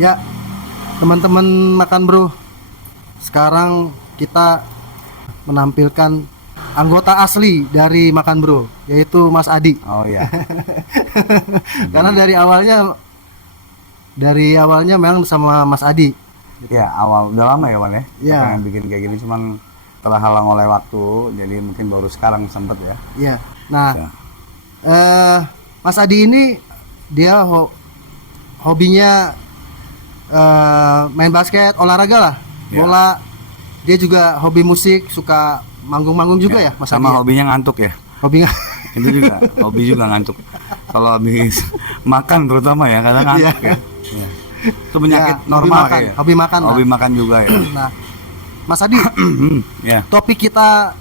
Ya, teman-teman makan bro. Sekarang kita menampilkan anggota asli dari Makan Bro, yaitu Mas Adi. Oh iya. Karena dari awalnya memang sama Mas Adi. Ya awal udah lama ya Wan ya. Iya. Pengen bikin kayak gini cuman terhalang oleh waktu, jadi mungkin baru sekarang sempet ya. Iya. Nah, Ya. Mas Adi ini dia hobinya main basket, olahraga lah, Ya. bola. Dia juga hobi musik, suka manggung-manggung juga ya, Mas Adi. Sama hobinya ngantuk ya. Hobinya. Itu juga hobi juga ngantuk. Kalau habis makan terutama ya kadang ngantuk Iya. ya. Ya. Itu penyakit Ya, normal hobi makan, ya. hobi makan lah. Hobi makan juga ya. Nah, Mas Adi, Ya. topik kita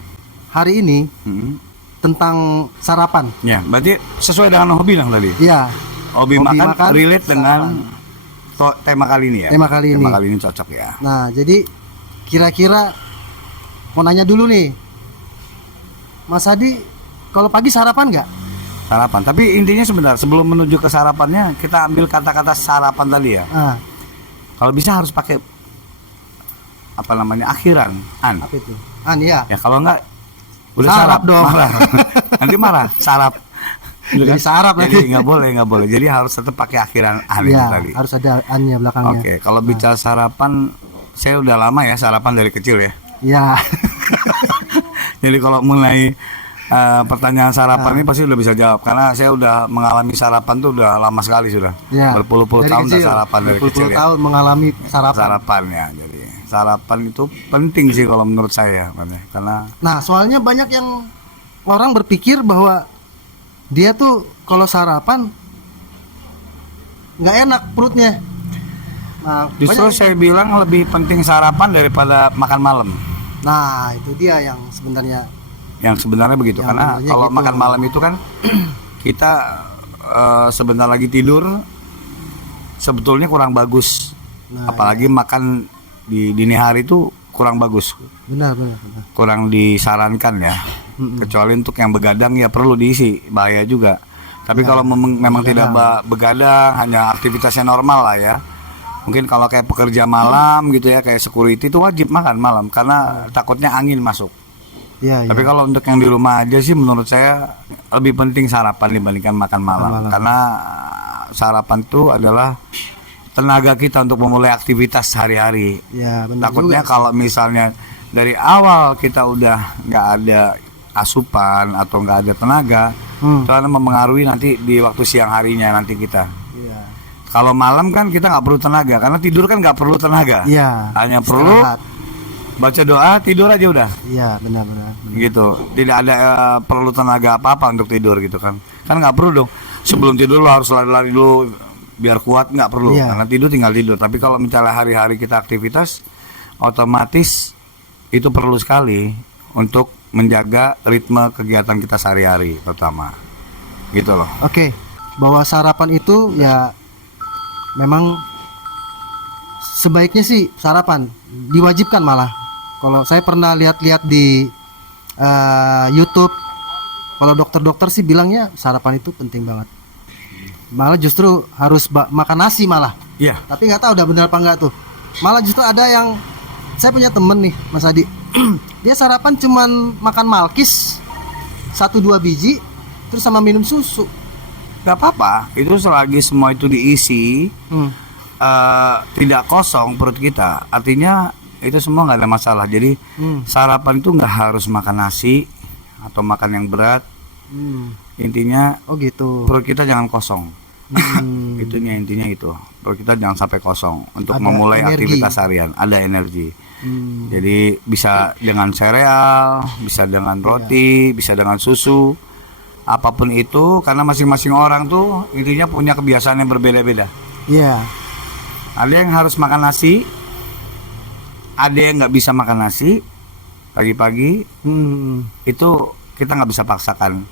hari ini Hmm. tentang sarapan. Ya, berarti sesuai dengan hobi lah tadi. Iya, Hobi makan relate sarapan. dengan tema kali ini ya. Tema kali Tema ini. kali ini cocok ya. Nah, jadi kira-kira mau nanya dulu nih, Mas Adi, kalau pagi sarapan nggak? Sarapan. Tapi intinya sebentar, sebelum menuju ke sarapannya, kita ambil kata-kata sarapan tadi ya. Ah, Kalau bisa harus pakai apa namanya akhiran an. apa itu? Ya. Ya kalau enggak udah Sarap sarap dong. marah. Nanti marah sarap. Gitu Jadi kan? sarap Jadi lagi. nggak boleh. Jadi harus tetap pakai akhiran an itu Iya, tadi. harus ada an-nya belakangnya. Oke, kalau bicara sarapan, saya udah lama ya sarapan dari kecil ya. Iya. Jadi kalau mulai pertanyaan sarapan ini pasti udah bisa jawab karena saya udah mengalami sarapan tuh udah lama sekali sudah. Iya. Berpuluh-puluh Dari tahun udah kecil, sarapan dari berpuluh-puluh kecil ya. tahun mengalami sarapan. Sarapan ya. Jadi sarapan itu penting sih kalau menurut saya, Bang, ya. Karena Nah, soalnya banyak yang orang berpikir bahwa dia tuh kalau sarapan nggak enak perutnya. Nah, justru saya bilang lebih penting sarapan daripada makan malam. nah itu dia yang sebenarnya. Yang sebenarnya begitu, Yang karena sebenarnya kalau gitu. makan malam itu kan kita sebentar lagi tidur sebetulnya kurang bagus. Nah, Apalagi makan di dini hari itu kurang bagus, benar. kurang disarankan ya. Kecuali untuk yang begadang ya perlu diisi, bahaya juga. Tapi kalau memang tidak begadang, hanya aktivitasnya normal lah ya. Mungkin kalau kayak pekerja malam gitu ya, kayak security itu wajib makan malam karena takutnya angin masuk. Iya, Tapi kalau untuk yang di rumah aja sih menurut saya lebih penting sarapan dibandingkan makan malam. Karena sarapan itu adalah tenaga kita untuk memulai aktivitas sehari-hari. ya, benar. Takutnya juga. kalau misalnya dari awal kita udah nggak ada asupan atau nggak ada tenaga, itu akan mempengaruhi nanti di waktu siang harinya nanti kita. Iya. Kalau malam kan kita nggak perlu tenaga karena tidur kan nggak perlu tenaga. Iya. Hanya perlu Istirahat. baca doa, tidur aja udah. Iya, benar. Gitu, tidak ada perlu tenaga apa-apa untuk tidur gitu kan nggak perlu dong sebelum tidur lo harus lari-lari dulu biar kuat, nggak perlu. Iya. Karena tidur tinggal tidur. Tapi kalau misalnya hari-hari kita aktivitas, otomatis itu perlu sekali untuk menjaga ritme kegiatan kita sehari-hari pertama gitu loh. Oke, bahwa sarapan itu ya memang sebaiknya sih sarapan diwajibkan malah. Kalau saya pernah lihat-lihat di YouTube, kalau dokter-dokter sih bilangnya sarapan itu penting banget. Malah justru harus makan nasi malah. Iya. Tapi nggak tahu udah benar apa enggak tuh. Malah justru ada yang, saya punya temen nih Mas Adi, dia sarapan cuman makan malkis 1-2 biji terus sama minum susu. Nggak apa-apa, itu selagi semua itu diisi, tidak kosong perut kita, artinya itu semua nggak ada masalah. Jadi sarapan itu nggak harus makan nasi atau makan yang berat. Intinya Oh gitu. perut kita jangan kosong. Itunya intinya itu, perut kita jangan sampai kosong untuk Ada memulai energi. aktivitas harian, ada energi. Jadi bisa dengan sereal, bisa dengan roti, bisa dengan susu, apapun itu, karena masing-masing orang tuh intinya punya kebiasaan yang berbeda-beda. Iya. Ada yang harus makan nasi, ada yang nggak bisa makan nasi pagi-pagi. Itu kita nggak bisa paksakan.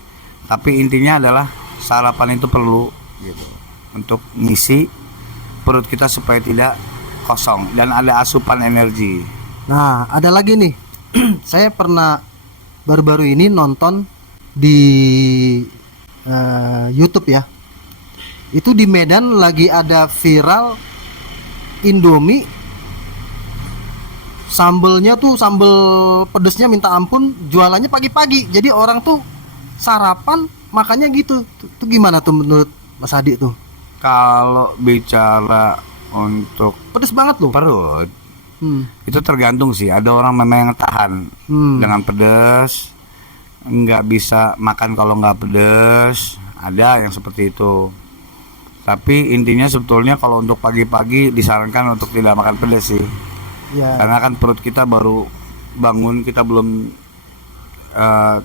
Tapi intinya adalah sarapan itu perlu gitu untuk ngisi perut kita supaya tidak kosong dan ada asupan energi. Nah, ada lagi nih. Saya pernah baru-baru ini nonton di YouTube ya. Itu di Medan lagi ada viral Indomie sambelnya tuh sambel pedesnya minta ampun, jualannya pagi-pagi. Jadi orang tuh sarapan makannya gitu. Tuh gimana tuh menurut Mas Adi tuh? Kalau bicara untuk Pedes banget loh. perut, Hmm. itu tergantung sih. Ada orang memang yang tahan dengan pedas, nggak bisa makan kalau nggak pedas. Ada yang seperti itu. Tapi intinya sebetulnya kalau untuk pagi-pagi disarankan untuk tidak makan pedas sih. Ya. Karena kan perut kita baru bangun, kita belum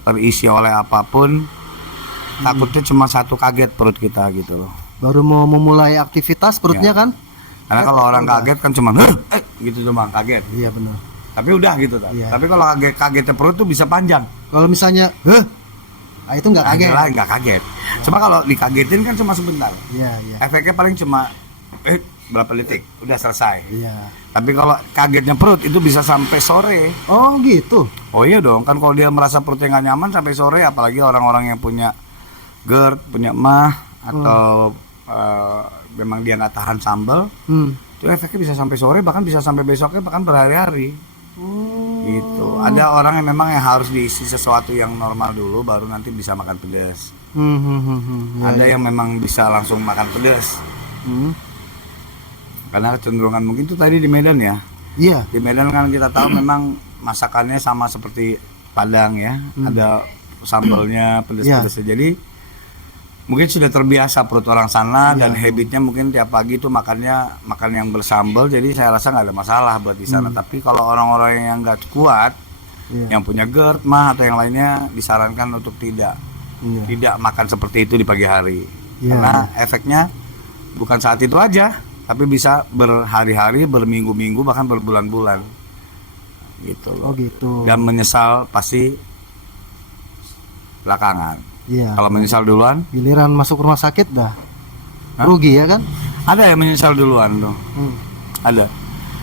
terisi oleh apapun. Takutnya cuma satu kaget perut kita gitu loh. Baru mau memulai aktivitas perutnya Ya. kan? Karena kalau orang kaget kan cuma gitu cuma kaget. Iya benar. Tapi udah gitu kan. Iya. Tapi kalau kagetnya perut tuh bisa panjang. Kalau misalnya, itu nggak kaget. Lah nggak kaget. Cuma kalau dikagetin kan cuma sebentar. Iya, iya. Efeknya paling cuma berapa detik, udah selesai. Iya. Tapi kalau kagetnya perut itu bisa sampai sore. Oh gitu. Oh iya dong, kan kalau dia merasa perutnya nggak nyaman sampai sore, apalagi orang-orang yang punya GERD, punya MAH atau memang dia nggak tahan sambal, itu efeknya bisa sampai sore, bahkan bisa sampai besoknya, bahkan berhari-hari. Gitu. Ada orang yang memang yang harus diisi sesuatu yang normal dulu, baru nanti bisa makan pedas. Ya, Ada yang memang bisa langsung makan pedas. Karena kecenderungan mungkin itu tadi di Medan ya. Iya. Di Medan kan kita tahu memang masakannya sama seperti Padang ya. Ada sambalnya pedas-pedas. Jadi mungkin sudah terbiasa perut orang sana dan habitnya mungkin tiap pagi itu makan yang bersambal. Jadi saya rasa nggak ada masalah buat di sana. Tapi kalau orang-orang yang nggak kuat, yang punya GERD, MAH atau yang lainnya disarankan untuk tidak makan seperti itu di pagi hari. Karena efeknya bukan saat itu aja, tapi bisa berhari-hari, berminggu-minggu, bahkan berbulan-bulan gitu loh. Oh gitu. Dan menyesal pasti belakangan. Iya. Kalau menyesal duluan, Giliran masuk rumah sakit dah rugi ya kan? ada yang menyesal duluan tuh. Ada.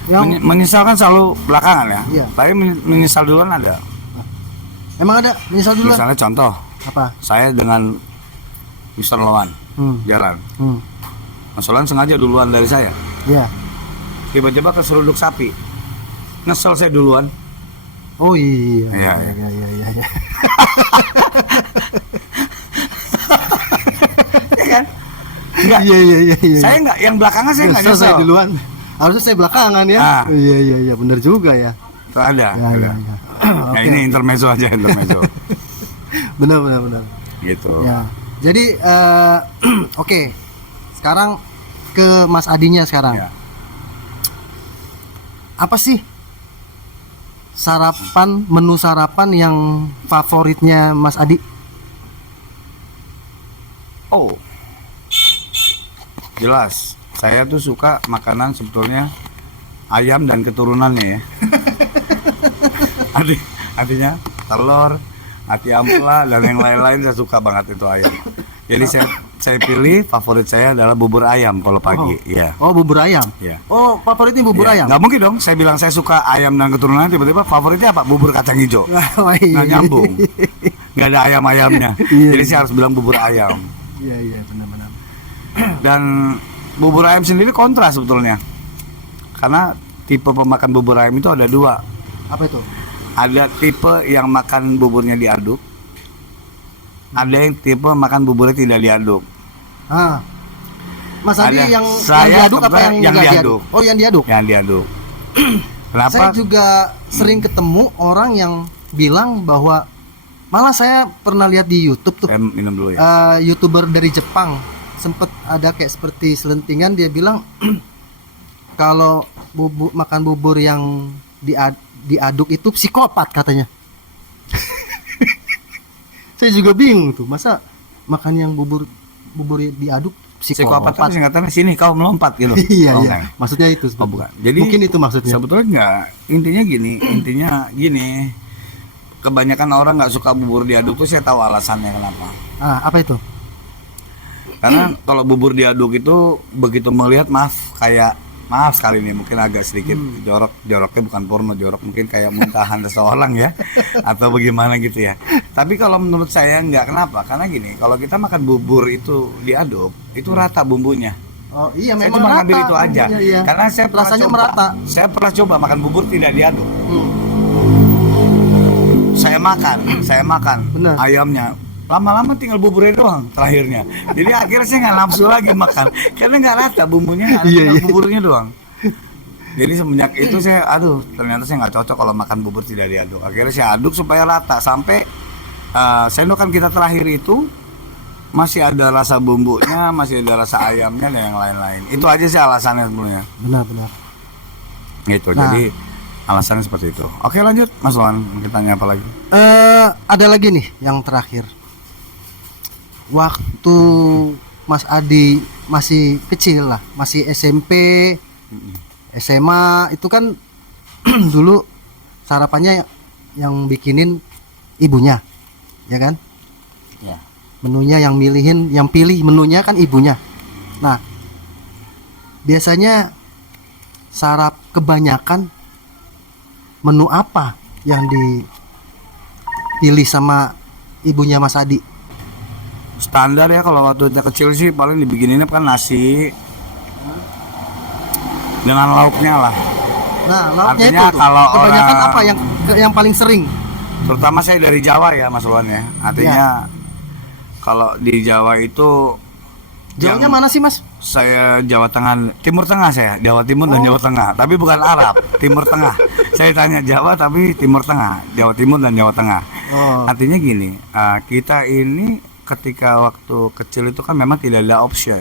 Yang Menyesal kan selalu belakangan ya. Iya. Tapi menyesal duluan ada. emang ada menyesal dulu? Misalnya contoh, Apa? saya dengan Mr. Loan jalan. Mas Loan sengaja duluan dari saya. Iya. Tiba-tiba keseruduk sapi. Nyesel saya duluan. Oh iya. Iya. Iya. Ya kan? Enggak. Iya. Saya enggak, yang belakangan saya enggak Nyesel saya nyesel. duluan. Harusnya saya belakangan ya. Ah. Iya, benar juga ya. Tuh ada. Iya. Nah, ini intermezzo aja, intermezzo. Benar. Gitu. Ya. Jadi oke. Sekarang ke Mas Adinya sekarang. Ya. Apa sih menu sarapan yang favoritnya Mas Adi? Oh. Jelas. Saya tuh suka makanan sebetulnya ayam dan keturunannya ya. Artinya telur, hati ampela dan yang lain-lain saya suka banget itu ayam. Jadi saya pilih favorit saya adalah bubur ayam kalau pagi. Ya. Oh, bubur ayam. Ya. Oh, favoritnya bubur Ya, ayam. nggak mungkin dong. Saya bilang saya suka ayam dan keturunan, tiba-tiba favoritnya apa? Bubur kacang hijau. Oh, iya. Nggak nyambung. Nggak ada ayam-ayamnya. Iya. Jadi saya harus bilang bubur ayam. Iya, benar. Dan bubur ayam sendiri kontra sebetulnya. Karena tipe pemakan bubur ayam itu ada dua. Apa itu? Ada tipe yang makan buburnya diaduk. Ada yang tipe makan buburnya tidak diaduk. Mas Adi Ada. yang Saya diaduk apa yang yang nggak diaduk. Oh, yang diaduk. Yang diaduk. Kenapa? Saya juga sering ketemu orang yang bilang bahwa malah saya pernah lihat di YouTube tuh. Saya minum dulu ya. YouTuber dari Jepang sempet ada kayak seperti selentingan, dia bilang kalau makan bubur yang diaduk itu psikopat katanya. Saya juga bingung tuh, masa makan yang bubur diaduk Psikopat apa singkatannya? Sini kau melompat gitu. Iya, Oh, iya. enggak. Maksudnya itu. Oh, bukan. Jadi mungkin itu maksudnya. Sebetulnya enggak. Intinya gini. Kebanyakan orang nggak suka bubur diaduk tuh saya tahu alasannya kenapa. Apa itu? Karena kalau bubur diaduk itu begitu melihat maaf sekali nih mungkin agak sedikit joroknya bukan porno, jorok mungkin kayak muntahan seseorang ya atau bagaimana gitu ya. Tapi kalau menurut saya enggak, kenapa? Karena gini, kalau kita makan bubur itu diaduk itu rata bumbunya. Oh iya, Saya memang cuma rata ngambil itu aja. bumbunya, iya. Karena saya pernah rasanya coba. merata. Saya pernah coba makan bubur tidak diaduk. Hmm. Saya makan Benar. ayamnya. Lama-lama tinggal buburnya doang terakhirnya. Jadi akhirnya saya nggak nafsu lagi makan karena nggak rata bumbunya, nggak ada, Iya, tinggal iya. buburnya doang. Jadi semenjak itu saya, ternyata saya nggak cocok kalau makan bubur tidak diaduk. Akhirnya saya aduk supaya rata sampai sendokan kita terakhir itu masih ada rasa bumbunya, masih ada rasa ayamnya dan yang lain-lain. Itu aja sih alasannya sebenarnya. Benar-benar. Gitu. Nah. Jadi alasannya seperti itu. Oke, lanjut Mas Wan, kita tanya apa lagi? Ada lagi nih yang terakhir. Waktu Mas Adi masih kecil lah, masih SMP, SMA, itu kan dulu sarapannya yang bikinin ibunya, ya kan? Ya. Menunya yang pilih menunya kan ibunya. Nah, biasanya kebanyakan menu apa yang dipilih sama ibunya Mas Adi? Standar ya, kalau waktu kita kecil sih paling dibikininnya kan nasi dengan lauknya lah. Nah, lauknya Artinya itu tuh, kalau kebanyakan orang- apa yang paling sering? Terutama saya dari Jawa ya Mas Wan ya. Artinya kalau di Jawa itu Jawanya yang- mana sih, Mas? Saya Jawa Tengah, Timur Tengah saya, Jawa Timur dan Oh. Jawa Tengah, tapi bukan Arab, Timur Tengah. Saya tanya Jawa tapi Timur Tengah, Jawa Timur dan Jawa Tengah. Oh. Artinya gini, kita ini ketika waktu kecil itu kan memang tidak ada opsi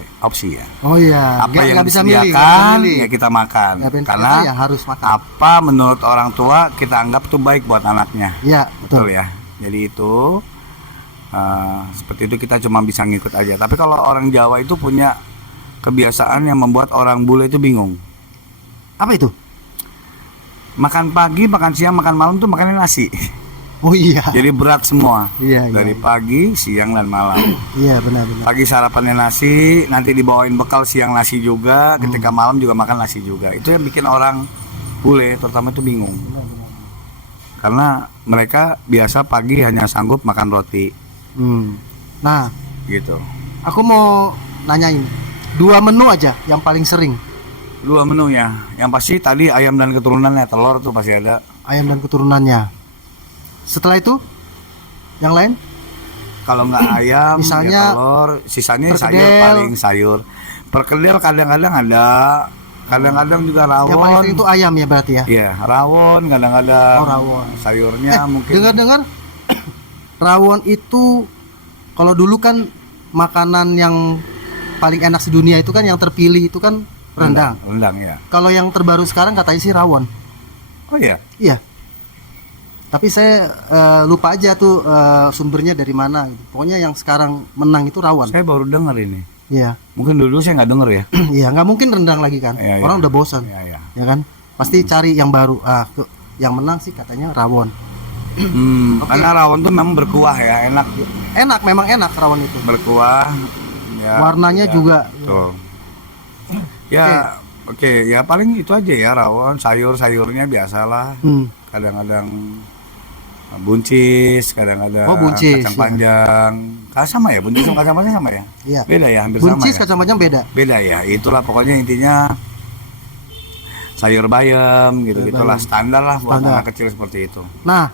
ya. Oh iya, Apa yang nggak bisa milih, nggak bisa disediakan milih. ya kita makan. Ya, ben- Karena ya harus makan. apa menurut orang tua kita anggap itu baik buat anaknya. Iya, Betul betul. ya. Jadi itu seperti itu kita cuma bisa ngikut aja. Tapi kalau orang Jawa itu punya kebiasaan yang membuat orang bule itu bingung. Apa itu? Makan pagi, makan siang, makan malam tuh makannya nasi. Oh iya. Jadi berat semua. Iya, Dari iya. pagi, siang dan malam. Iya, benar-benar. Pagi sarapannya nasi, nanti dibawain bekal siang nasi juga, ketika malam juga makan nasi juga. Itu yang bikin orang bule terutama itu bingung. Karena mereka biasa pagi hanya sanggup makan roti Nah, gitu. aku mau nanyain 2 menu aja yang paling sering. 2 menu ya. Yang pasti tadi ayam dan keturunannya, telur tuh pasti ada. Ayam dan keturunannya. Setelah itu yang lain? Kalau nggak ayam, Misalnya ya telur, sisanya sayur, perkedel. paling sayur. Perkedel kadang-kadang ada, kadang-kadang juga rawon. Yang paling sering itu ayam ya berarti ya? Iya, rawon kadang-kadang. Oh, rawon. Sayurnya mungkin. Dengar-dengar rawon itu kalau dulu kan makanan yang paling enak sedunia itu kan yang terpilih itu kan rendang. Rendang ya. Kalau yang terbaru sekarang katanya sih rawon. Oh iya. Iya. Tapi saya lupa aja tuh sumbernya dari mana gitu. Pokoknya yang sekarang menang itu rawon. Saya baru dengar ini. Iya. Mungkin dulu saya nggak denger ya. Iya, nggak mungkin rendang lagi kan. Iya, iya. Orang udah bosan. Iya, iya. Ya kan? Pasti cari yang baru. Yang menang sih katanya rawon. Oke. Karena rawon tuh memang berkuah ya, enak. Enak, memang enak rawon itu. Berkuah. Ya, Warnanya ya, juga. Betul. Ya, oke, ya paling itu aja ya rawon, sayur-sayurnya biasalah. Kadang-kadang buncis, kadang-kadang Oh, buncis, kacang ya. panjang. Sama ya, buncis sama kacang panjang sama ya? Iya. Beda ya, hampir Buncis sama ya. kacang panjang beda. Beda ya, itulah pokoknya intinya sayur bayam gitu, Sayur gitulah bayam. standar lah buat Standar. anak kecil seperti itu. Nah,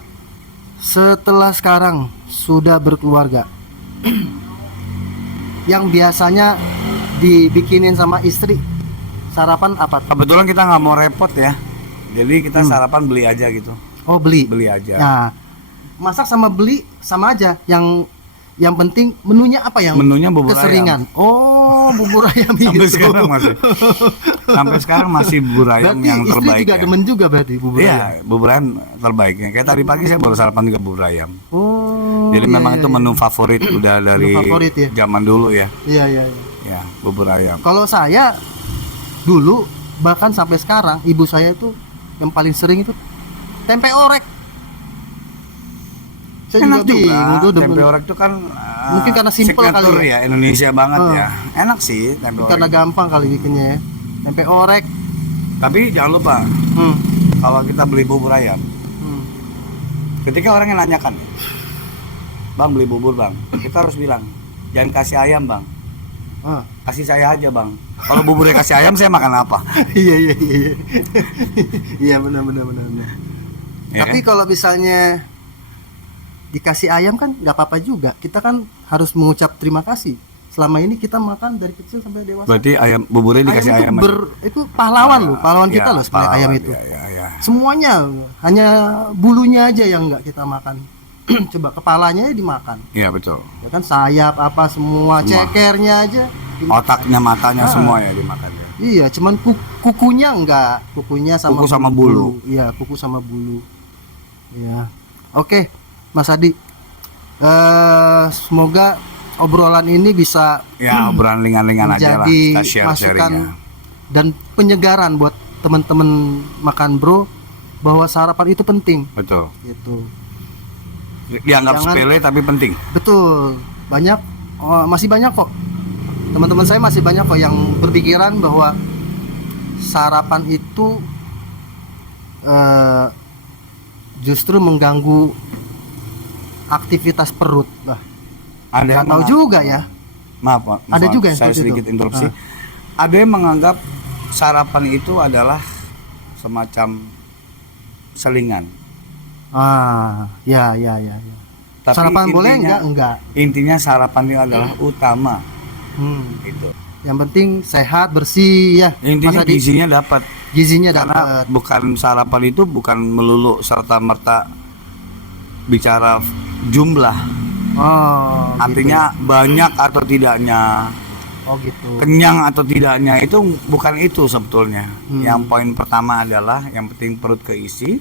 setelah sekarang sudah berkeluarga, yang biasanya dibikinin sama istri sarapan apa? Kebetulan kita nggak mau repot ya, jadi kita sarapan beli aja gitu, Oh, beli. beli aja. Nah, masak sama beli sama aja. Yang penting menunya apa yang Menunya bubur keseringan? Oh, bubur ayam Sampai itu. sekarang masih, sampai sekarang masih bubur ayam Berarti yang istri terbaik juga ya. demen juga berarti bubur ayam. Iya, bubur ayam terbaiknya. Kayak tadi pagi saya baru sarapan juga bubur ayam. Oh. Jadi iya, memang iya, itu iya. menu favorit udah dari favorit ya? zaman dulu ya. Iya, iya, iya. Ya, bubur ayam. Kalau saya dulu bahkan sampai sekarang ibu saya itu yang paling sering itu tempe orek. Saya Enak juga bingung tuh tempe orek itu kan Mungkin karena simple kali signature ya, Indonesia banget Ah. ya. Enak sih tempe karena orek. gampang kali bikinnya ya. Tempe orek. Tapi jangan lupa Hmm. kalau kita beli bubur ayam, Hmm. ketika orang yang nanyakan, "Bang, beli bubur, Bang." Kita harus bilang, "Jangan kasih ayam, Bang." Ah. kasih saya aja bang. Kalau buburnya kasih ayam saya makan apa? Iya iya iya. Iya benar benar benar. Benar. Ya Tapi kan? kalau misalnya dikasih ayam kan nggak apa-apa juga. Kita kan harus mengucap terima kasih. Selama ini kita makan dari kecil sampai dewasa. Berarti ayam buburnya dikasih itu ayam. itu pahlawan loh, pahlawan Ya, kita loh sebenarnya ayam pahlawan, itu. ya. Semuanya, hanya bulunya aja yang nggak kita makan. Coba kepalanya dimakan. Iya betul. Ya kan sayap apa semua, cekernya aja. Otaknya, matanya semua ya dimakan ya. Iya, cuman kukunya enggak, kukunya sama Kuku sama bulu. Iya, kuku sama bulu. Iya. Oke, Mas Adi. Semoga obrolan ini bisa Ya obrolan ringan-ringan aja lah. menjadi Kita share-sharingnya. masukan dan penyegaran buat teman-teman makan bro bahwa sarapan itu penting. Betul. Gitu. Dianggap Jangan- sepele tapi penting. Betul. Masih banyak kok. Teman-teman saya masih banyak kok yang berpikiran bahwa sarapan itu justru mengganggu aktivitas perut. Lah, Ada nggak yang tahu menganggap- juga ya. Maaf Pak, Ada juga yang saya seperti sedikit itu. interupsi. Ada yang menganggap sarapan itu adalah semacam selingan. Ya. Tapi Sarapan boleh intinya- enggak? Intinya sarapan itu adalah utama. Itu. Yang penting sehat, bersih ya. Intinya Mas Adi. gizinya dapat. Gizinya Karena dapat. bukan sarapan itu bukan melulu serta merta bicara jumlah. Oh, Artinya banyak atau tidaknya, gitu. Oh gitu. kenyang atau tidaknya itu bukan itu sebetulnya. Hmm. Yang poin pertama adalah yang penting perut keisi.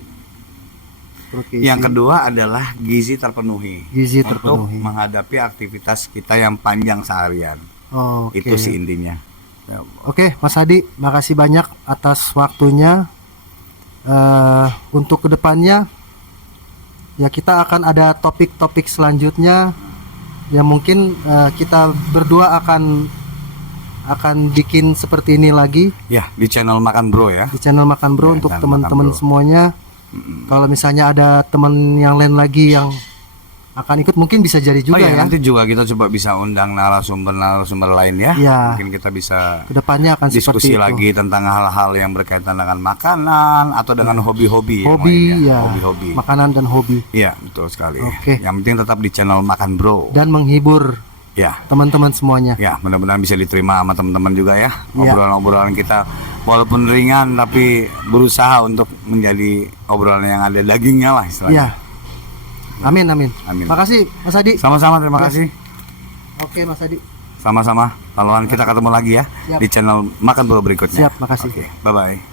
Perut keisi. Yang kedua adalah gizi terpenuhi. Gizi Untuk terpenuhi. menghadapi aktivitas kita yang panjang seharian. Oh, oke. Itu sih intinya. Ya, Oke, Mas Adi, makasih banyak atas waktunya. Untuk kedepannya, ya kita akan ada topik-topik selanjutnya. Ya mungkin kita berdua akan bikin seperti ini lagi ya, di channel Makan Bro ya. di channel Makan Bro Ya, untuk channel teman-teman Makan Bro. semuanya. Kalau misalnya ada teman yang lain lagi yang akan ikut, mungkin bisa jadi juga ya. Nanti juga kita coba bisa undang narasumber lain ya. Ya. Mungkin kita bisa Kedepannya akan diskusi seperti itu. lagi tentang hal-hal yang berkaitan dengan makanan atau dengan hobi-hobi. yang Hobi lainnya. ya, Hobi-hobi. makanan dan hobi, Iya, betul sekali. Oke. Yang penting tetap di channel Makan Bro. dan menghibur Ya. teman-teman semuanya. Ya, mudah-mudahan bisa diterima sama teman-teman juga ya. Ya. Obrolan-obrolan kita walaupun ringan tapi berusaha untuk menjadi obrolan yang ada dagingnya lah istilahnya. Ya. Amin. Amin. Makasih Mas Adi. Sama-sama, terima Ya. kasih. Oke Mas Adi. Sama-sama. Laluan kita ketemu lagi ya Siap. di channel Makan Bro berikutnya. Siap, makasih. Oke, bye-bye.